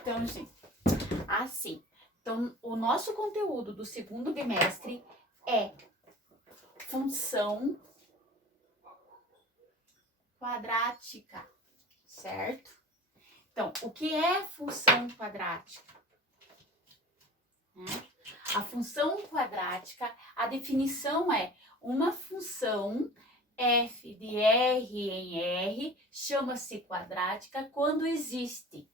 Então, gente, assim. Então, o nosso conteúdo do segundo bimestre é função quadrática, certo? Então, o que é função quadrática? A função quadrática, a definição é uma função f de r em r, chama-se quadrática quando existe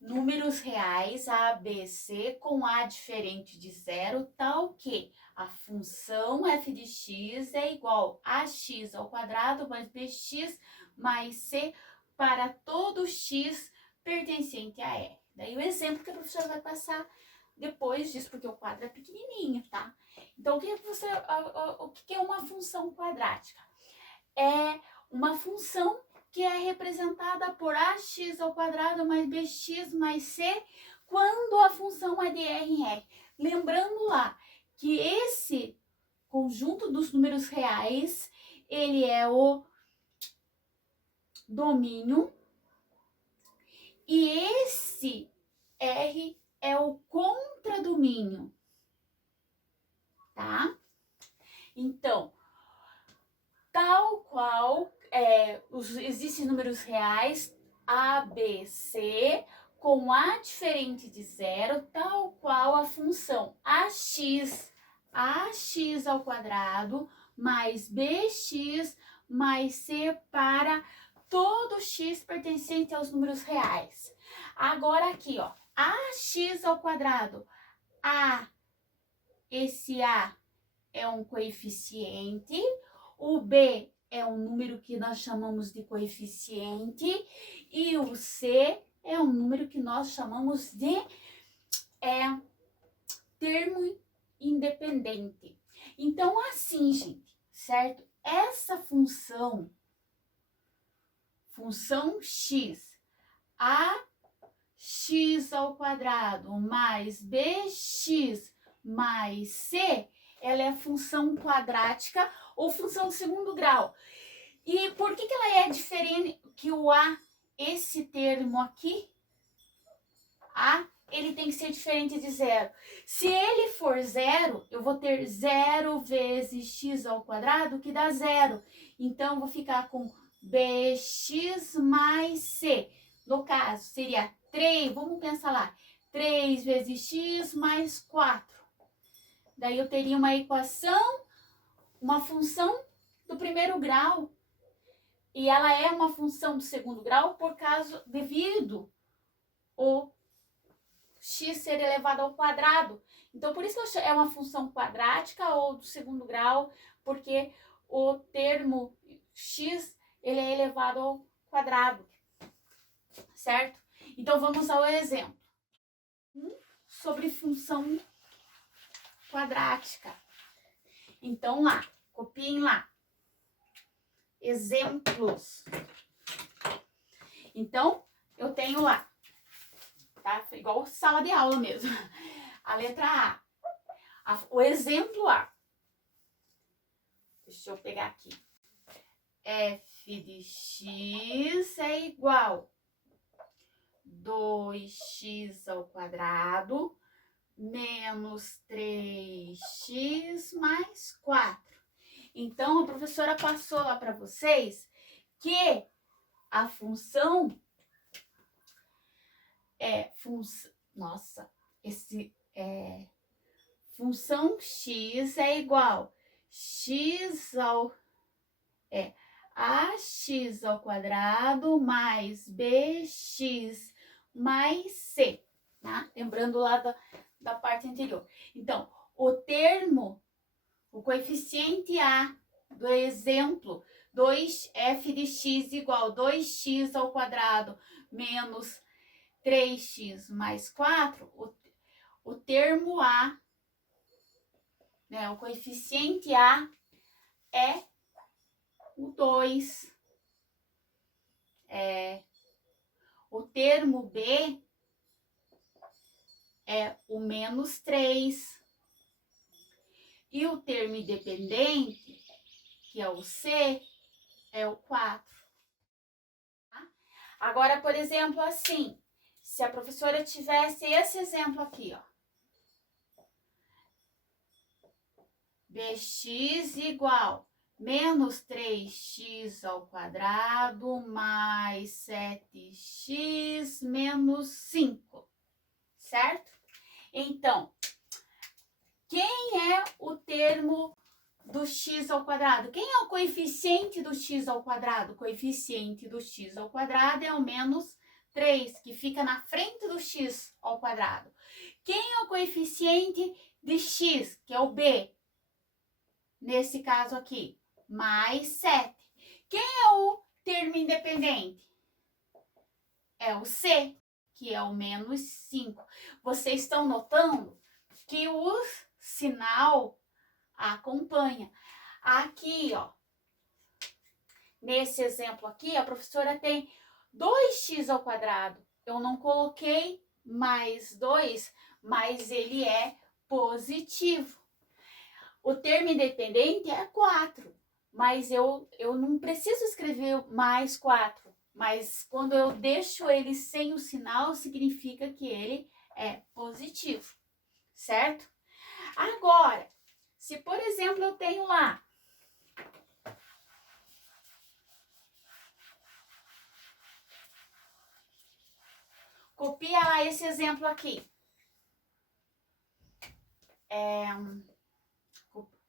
números reais a, b, c com a diferente de zero, tal que a função f de x é igual a x ao quadrado mais bx mais c para todo x pertencente a r. Daí o exemplo que a professora vai passar depois disso, porque o quadro é pequenininho, tá? Então, o que é uma função quadrática? É uma função que é representada por ax ao quadrado mais bx mais c, quando a função é de r em r. Lembrando lá que esse conjunto dos números reais, ele é o domínio, e esse r é o contradomínio, tá? Então, tal qual existem números reais a, b, c com a diferente de zero, tal qual a função ax ao quadrado mais bx mais c para todo x pertencente aos números reais. Agora aqui, ó, ax ao quadrado, esse a é um coeficiente, o b é um número que nós chamamos de coeficiente e o c é um número que nós chamamos de termo independente. Então, assim, gente, certo? Essa função x, ax ao quadrado mais bx mais c, ela é função quadrática ou função de segundo grau. E por que ela é diferente que o a, esse termo aqui, ele tem que ser diferente de zero. Se ele for zero, eu vou ter 0 vezes x ao quadrado, que dá zero. Então, eu vou ficar com bx mais c. No caso, seria 3, vamos pensar lá, 3 vezes x mais 4. Daí, eu teria uma equação, uma função do primeiro grau. E ela é uma função do segundo grau devido o x ser elevado ao quadrado. Então, por isso que é uma função quadrática ou do segundo grau, porque o termo x, ele é elevado ao quadrado, certo? Então, vamos ao exemplo. Sobre função quadrática. Então, lá, copiem lá. Exemplos. Então, eu tenho lá, tá? Igual sala de aula mesmo. A letra A. O exemplo A. Deixa eu pegar aqui. F de x é igual 2x ao quadrado menos 3x mais 4. Então, a professora passou lá para vocês que a função função x é igual ax ao quadrado mais bx mais c, tá? Lembrando lá da parte anterior. Então, o coeficiente a do exemplo 2f de x igual 2x ao quadrado menos 3x mais 4, o termo a, né, o coeficiente a é o 2. O termo b é o menos 3. E o termo independente, que é o c, é o 4. Tá? Agora, por exemplo, assim, se a professora tivesse esse exemplo aqui, ó. Bx igual menos 3x ao quadrado mais 7x menos 5, certo? Então, quem é o termo do x ao quadrado? Quem é o coeficiente do x ao quadrado? O coeficiente do x ao quadrado é o menos 3, que fica na frente do x ao quadrado. Quem é o coeficiente de x, que é o b? Nesse caso aqui, mais 7. Quem é o termo independente? É o c, que é o menos 5. Vocês estão notando que o sinal acompanha. Aqui, ó, nesse exemplo aqui, a professora tem 2x ao quadrado. Eu não coloquei mais 2, mas ele é positivo. O termo independente é 4, mas eu não preciso escrever mais 4. Mas quando eu deixo ele sem o sinal, significa que ele é positivo, certo? Agora, se por exemplo eu tenho lá copia lá esse exemplo aqui.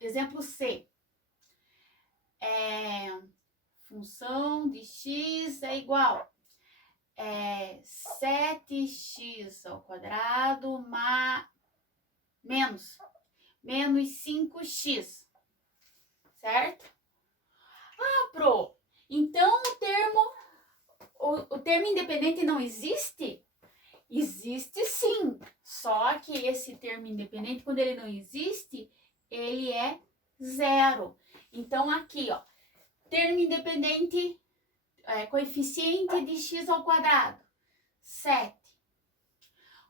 Exemplo C. Função de x é igual 7x ao quadrado menos 5x, certo? Ah, pro, então o termo independente não existe? Existe sim, só que esse termo independente, quando ele não existe, ele é zero. Então, aqui, ó, termo independente, coeficiente de x ao quadrado, 7.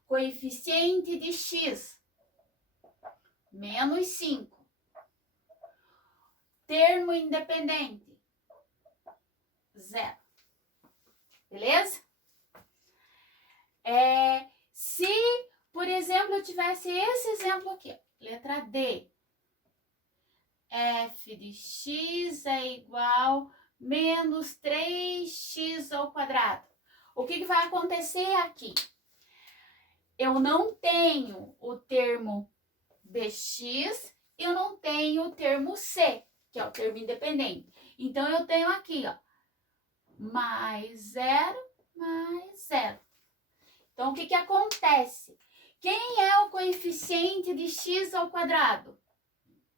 Coeficiente de x, menos 5. Termo independente, 0. Beleza? Se, por exemplo, eu tivesse esse exemplo aqui, letra D. F de x é igual menos 3x ao quadrado. O que vai acontecer aqui? Eu não tenho o termo bx, eu não tenho o termo c, que é o termo independente. Então, eu tenho aqui, ó, mais 0, mais 0. Então, o que acontece? Quem é o coeficiente de x ao quadrado?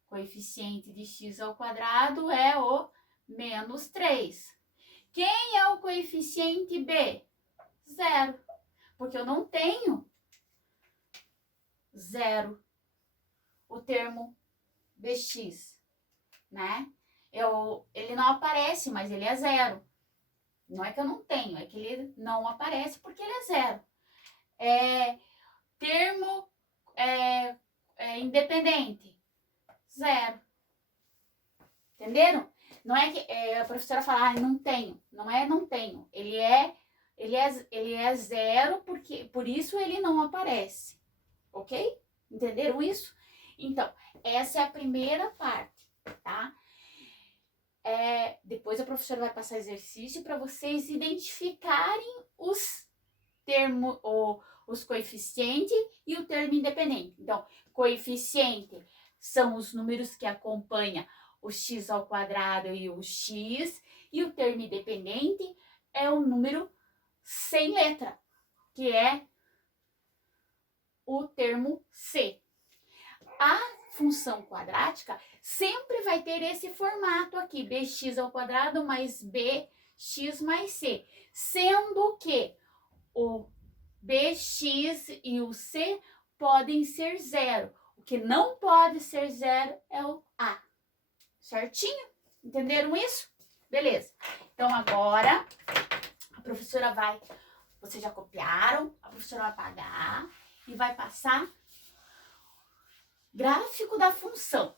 O coeficiente de x ao quadrado é o menos 3. Quem é o coeficiente b? 0. Porque eu não tenho 0, o termo bx, né? Ele não aparece, mas ele é 0. Não é que eu não tenho, é que ele não aparece porque ele é 0. Termo independente, 0. Entenderam? Não é que a professora fala, não tenho. Não é não tenho. Ele é 0, porque, por isso ele não aparece. Ok? Entenderam isso? Então, essa é a primeira parte, tá? Depois a professora vai passar exercício para vocês identificarem os termos, os coeficientes e o termo independente. Então, coeficiente são os números que acompanham o x ao quadrado e o x, e o termo independente é o número sem letra, que é o termo c. A função quadrática sempre vai ter esse formato aqui, bx ao quadrado mais bx mais c, sendo que o bx e o c podem ser 0. O que não pode ser 0 é o a. Certinho? Entenderam isso? Beleza. Então, agora, a professora vocês já copiaram, a professora vai apagar e vai passar gráfico da função.